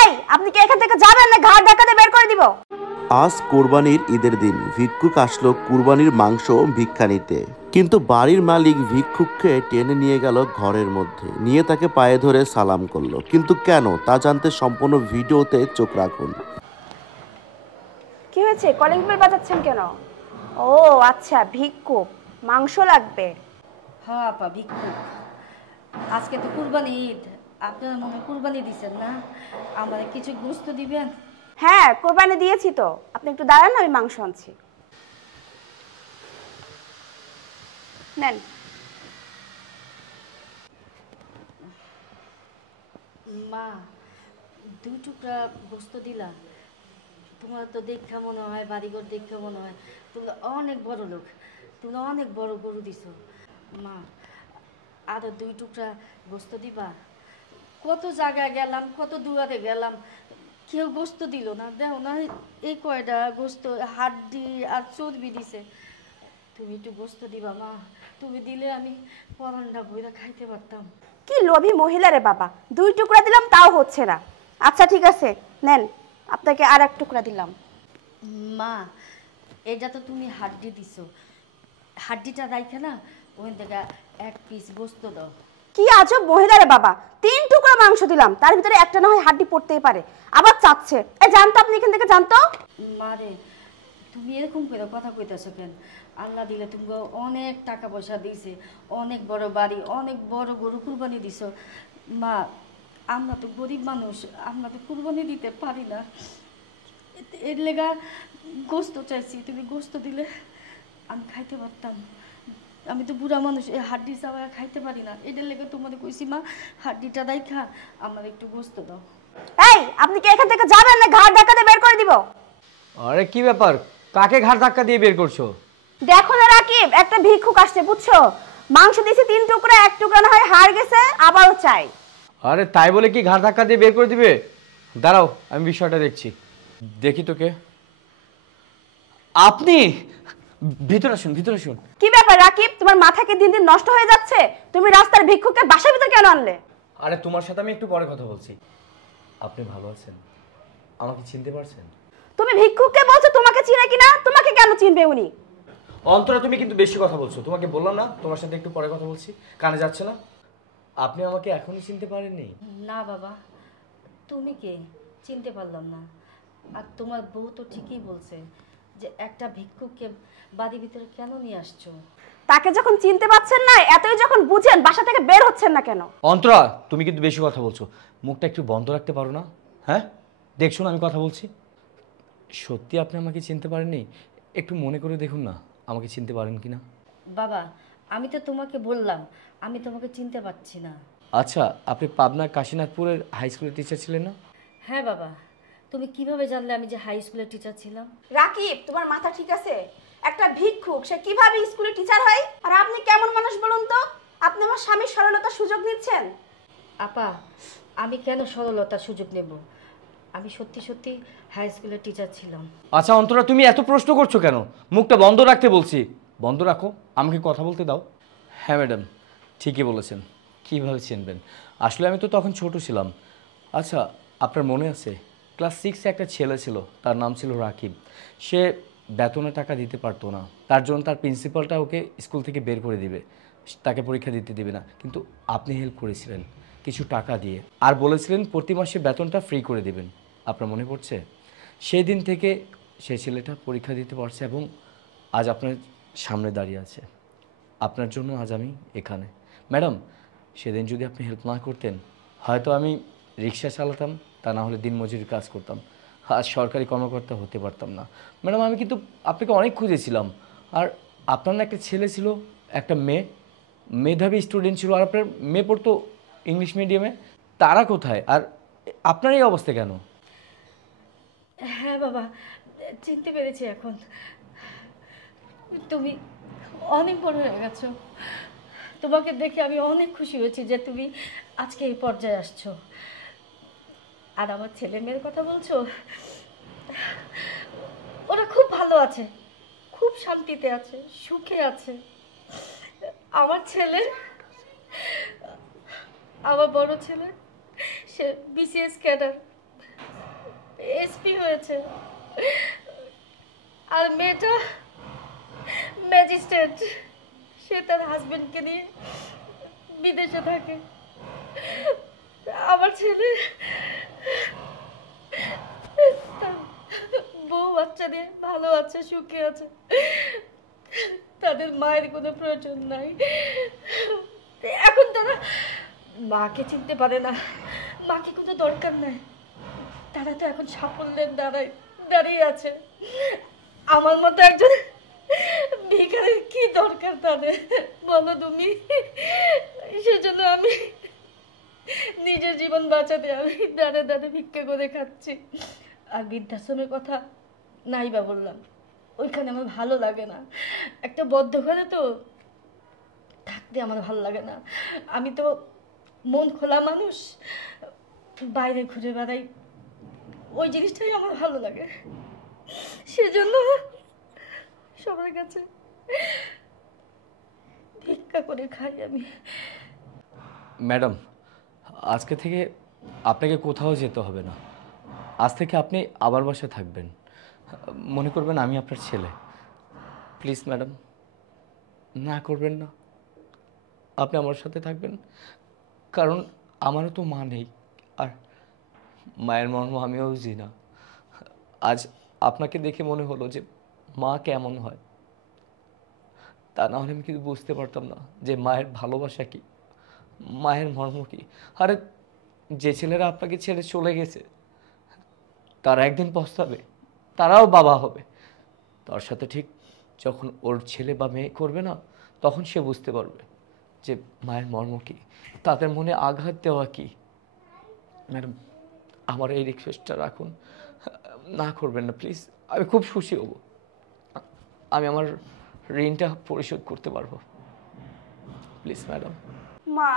এই আপনি কি এখান থেকে যাবেন না ঘাট ধাক্কাতে বের করে দিব? আজ কোরবানির ঈদের দিন ভিক্ষুক আসলো কুরবানির মাংস ভিক্ষা নিতে, কিন্তু বাড়ির মালিক ভিক্ষুককে টেনে নিয়ে গেল ঘরের মধ্যে, নিয়ে তাকে পায়ে ধরে সালাম করলো। কিন্তু কেন তা জানতে সম্পূর্ণ ভিডিওতে চোখ রাখুন। কি হয়েছে, কলিং বেল বাজাচ্ছেন কেন? ও আচ্ছা, ভিক্ষুক, মাংস লাগবে। হ্যাঁ আপা, ভিক্ষুক। আজকে তো কুরবানি ঈদ, আপনারা মনে কুরবানি দিচ্ছেন না? আমাদের কিছু গোশত দিবেন? হ্যাঁ, কোরবানি দিয়েছি তো। আপনি একটু দাঁড়ান, আমি মাংস আনছি। নেন। মা, 2 টুকরা গোশত দিলা। তোমার তো দেখা মনে হয়, বাড়িঘর দেখা মনে হয় তোমরা অনেক বড় লোক, তোমরা অনেক বড় গরু দিছো। মা, আরো 2 টুকরা গোশত দিবা? কত জায়গায় গেলাম, কত দূরে গেলাম, কেউ গোশত দিল না। দেখো না, এই কয়টা গোশত হাড্ডি আর চর্বি দিছে। তুমি একটু গোশত দিবা মা? তুমি দিলে আমি পরানটা বইরা খাইতে পারতাম। কি লোভী মহিলা রে বাবা, 2 টুকরা দিলাম তাও হচ্ছে না। আচ্ছা ঠিক আছে, নেন, আপনাকে আর 1 টুকরা দিলাম। মা, এটা তো তুমি হাড্ডি দিছো, হাড্ডিটা রাইখে না ওই থেকে 1 পিস গোশত দাও। কি আজব মহিলা রে বাবা, 3 টুকরা মাংস দিলাম, তার ভিতরে একটা না হয় হাড্ডি পড়তেই পারে, আবার চাচ্ছে। জানতো আপনি এখান থেকে জানতো? মারে, তুমি এরকম করে কথা কইতেছো কেন? আল্লাহ দিলে তুমি অনেক টাকা পয়সা দিয়েছে, অনেক বড় বাড়ি, অনেক বড় গরু কুরবানি দিছো। মা, আমরা তো গরিব মানুষ, আমরা তো কুরবানি দিতে পারি না, এর লেগা গোশত চাইছি। তুমি গোশত দিলে আমি খাইতে পারতাম। আমি তো বুড়া মানুষ, এই হাড্ডি চাওয়া খাইতে পারি না, এটার লেগে তোমাদের কইছি মা, হাড্ডিটা দাই খা, আমার একটু গোশত দাও। এই আপনি কি এখান থেকে যাবেন না ঘাট ধাক্কাতে বের করে দিব? আরে কি ব্যাপার, কাকে ঘাড় ধাক্কা দিয়ে বের করছো? দেখো না রাকিব, একটা ভিক্ষুক আসছে বুঝছো, মাংস দিয়েছি 3 টুকরা, 1 টুকরা না হয় হার গেছে, আবারও চাই। আরে তাই বলে কি ঘাড় ধাক্কা দিয়ে বের করে দিবে? দাঁড়াও, আমি বিষয়টা দেখছি। দেখি তোকে। আপনি ভিতরে আসুন, ভিতরে আসুন। কি ব্যাপার রাকিব, তোমার মাথা কি দিন দিন নষ্ট হয়ে যাচ্ছে? তুমি রাস্তার ভিক্ষুককে বাসার ভিতর কেন আনলে? আরে তোমার সাথে আমি একটু পরে কথা বলছি। আপনি ভালো আছেন? আমাকে চিনতে পারছেন? তুমি ভিক্ষুককে বলছো তোমাকে চিনে কিনা? তোমাকে কেন চিনবে উনি? অন্তরা, তুমি কিন্তু বেশি কথা বলছো। তোমাকে বললাম না তোমার সাথে একটু পরে কথা বলছি, কানে যাচ্ছে না? আপনি আমাকে এখনো চিনতে পারেননি? না বাবা, তুমি কে চিনতে পারলাম না। আর তোমার বউ তো ঠিকই বলছে যে একটা ভিক্ষুককে বাড়ির ভিতরে কেন নিয়ে আসছো। তাকে যখন চিনতে পারছেন না, এতই যখন বুঝেন, বাসা থেকে বের হচ্ছেন না কেন? অন্তরা, তুমি কিন্তু বেশি কথা বলছো, মুখটা একটু বন্ধ রাখতে পারো না? হ্যাঁ, দেখছো না আমি কথা বলছি? সত্যি আপনি আমাকে চিনতে পারেননি? একটু মনে করে দেখুন না, আমাকে চিনতে পারেন কি না। বাবা, আমি তো তোমাকে বললাম আমি তোমাকে চিনতে পারছি না। আচ্ছা, আপনি পাবনার কাশীনাথপুরের হাই স্কুলের টিচার ছিলেন না? হ্যাঁ বাবা, তুমি কিভাবে জানলে আমি যে হাই স্কুলের টিচার ছিলাম? রাকিব, তোমার মাথা ঠিক আছে? একটা ভিক্ষুক সে কিভাবে স্কুলে টিচার হয়? আর আপনি কেমন মানুষ বলুন তো? আপনি আমার স্বামীর সরলতার সুযোগ নিচ্ছেন। আপা, আমি কেন সরলতার সুযোগ নেব? আমি সত্যি সত্যি হাই স্কুলের টিচার ছিলাম। আচ্ছা অন্তরা, তুমি এত প্রশ্ন করছো কেন? মুখটা বন্ধ রাখতে বলছি, বন্ধ রাখো, আমাকে কথা বলতে দাও। হ্যাঁ ম্যাডাম, ঠিকই বলেছেন। কীভাবে চিনবেন? আসলে আমি তো তখন ছোট ছিলাম। আচ্ছা, আপনার মনে আছে ক্লাস 6-এ একটা ছেলে ছিল, তার নাম ছিল রাকিব। সে বেতনের টাকা দিতে পারতো না, তার জন্য তার প্রিন্সিপালটা ওকে স্কুল থেকে বের করে দিবে, তাকে পরীক্ষা দিতে দিবে না। কিন্তু আপনি হেল্প করেছিলেন কিছু টাকা দিয়ে, আর বলেছিলেন প্রতি মাসে বেতনটা ফ্রি করে দিবেন। আপনার মনে পড়ছে? সেই দিন থেকে সেই ছেলেটা পরীক্ষা দিতে পারছে এবং আজ আপনার সামনে দাঁড়িয়ে আছে। আপনার জন্য আজ আমি এখানে। ম্যাডাম, সেদিন যদি আপনি হেল্প না করতেন, হয়তো আমি রিক্সা চালাতাম, তা না হলে দিনমজুরির কাজ করতাম, আজ সরকারি কর্মকর্তা হতে পারতাম না। ম্যাডাম, আমি কিন্তু আপনাকে অনেক খুঁজেছিলাম। আর আপনার না একটা ছেলে ছিল, একটা মেয়ে, মেধাবী স্টুডেন্ট ছিল, আর আপনার মেয়ে পড়তো ইংলিশ মিডিয়ামে, তারা কোথায়? আর আপনার এই অবস্থা কেন? হ্যাঁ বাবা, চিনতে পেরেছি এখন। তুমি অনেক বড় হয়ে গেছো। তোমাকে দেখে আমি অনেক খুশি হয়েছি যে তুমি আজকে এই পর্যায়ে আসছো। আর আমার ছেলে মেয়ের কথা বলছো, ওরা খুব ভালো আছে, খুব শান্তিতে আছে, সুখে আছে। আমার ছেলে, আমার বড় ছেলে, সে বিসিএস ক্যাডার, এসপি হয়েছে, আর মেয়েটা ম্যাজিস্ট্রেট। সে তার হাজবেন্ডকে নিয়ে বিদেশে থাকে। আমার ছেলে তার বউ বাচ্চা নিয়ে ভালো আছে, সুখে আছে। তাদের মায়ের কোনো প্রয়োজন নাই। এখন তারা মাকে চিনতে পারে না, মাকে কোনো দরকার নাই। তারা তো এখন সাফল্যের দাঁড়িয়ে আছে। আমার মতো একজন ভিখারির কি দরকার তাদের, বলো তুমি? সেজন্য আমি নিজের জীবন বাঁচাতে আমি দাঁড়ে ভিক্ষা করে খাচ্ছি। আর বৃদ্ধাশ্রমের কথা নাই বা বললাম, ওইখানে আমার ভালো লাগে না। একটা বদ্ধ ঘরে তো থাকতে আমার ভালো লাগে না। আমি তো মন খোলা মানুষ, বাইরে ঘুরে বেড়াই, ওই জিনিসটাই আমার ভালো লাগে। সেজন্য সবার কাছে ভিক্ষা করে খাই আমি। ম্যাডাম, আজকে থেকে আপনাকে কোথাও যেতে হবে না। আজ থেকে আপনি আবার বাসায় থাকবেন। মনে করবেন আমি আপনার ছেলে। প্লিজ ম্যাডাম, না করবেন না। আপনি আমার সাথে থাকবেন, কারণ আমারও তো মা নেই, আর মায়ের মর্ম আমিও বুঝি না। আজ আপনাকে দেখে মনে হলো যে মা কেমন হয়। তা না হলে আমি কিন্তু বুঝতে পারতাম না যে মায়ের ভালোবাসা কি, মায়ের মর্ম কি। আরে যে ছেলেরা আপনাকে ছেড়ে চলে গেছে তারা একদিন পস্তাবে, তারাও বাবা হবে। তার সাথে ঠিক যখন ওর ছেলে বা মেয়ে করবে না, তখন সে বুঝতে পারবে যে মায়ের মর্ম কি, তাদের মনে আঘাত দেওয়া কি। ম্যাডাম, আমার এই রিকোয়েস্টটা রাখুন, না করবেন না প্লিজ। আমি খুব খুশি হব, আমি আমার ঋণটা পরিশোধ করতে পারবো। Please madam. মা,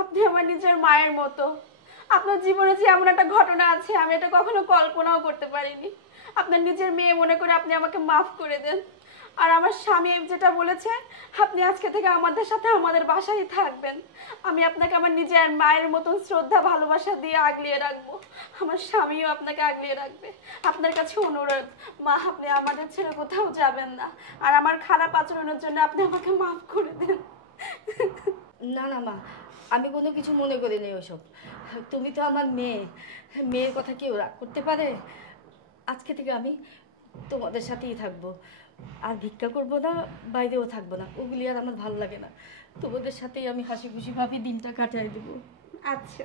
আপনি আমার নিজের মায়ের মতো। আপনার জীবনে যে এমন একটা ঘটনা আছে আমি এটা কখনো কল্পনাও করতে পারিনি। আপনার নিজের মেয়ে মনে করে আপনি আমাকে মাফ করে দেন। আর আমার স্বামী যেটা বলেছে, আপনি আজকে থেকে আমাদের সাথে আমাদের বাসায় থাকবেন। আমি আপনাকে আমার নিজের মায়ের মতন শ্রদ্ধা ভালোবাসা দিয়ে আগলিয়ে রাখবো। আমার স্বামীও আপনাকে আগলিয়ে রাখবে। আপনার কাছে অনুরোধ, মা, আপনি আমাদের ছেড়ে কোথাও যাবেন না। আর আমার খারাপ আচরণের জন্য আপনি আমাকে মাফ করে দেন। না না মা, আমি কোনো কিছু মনে করি নি ওসব। তুমি তো আমার মেয়ে, মেয়ের কথা কেউ রাগ করতে পারে? আজকে থেকে আমি তোমাদের সাথেই থাকবো, আর ভিক্ষা করবো না, বাইরেও থাকবো না। ওগুলি আর আমার ভালো লাগে না। তোমাদের সাথেই আমি হাসি খুশি ভাবে দিনটা কাটাই দেবো। আচ্ছা।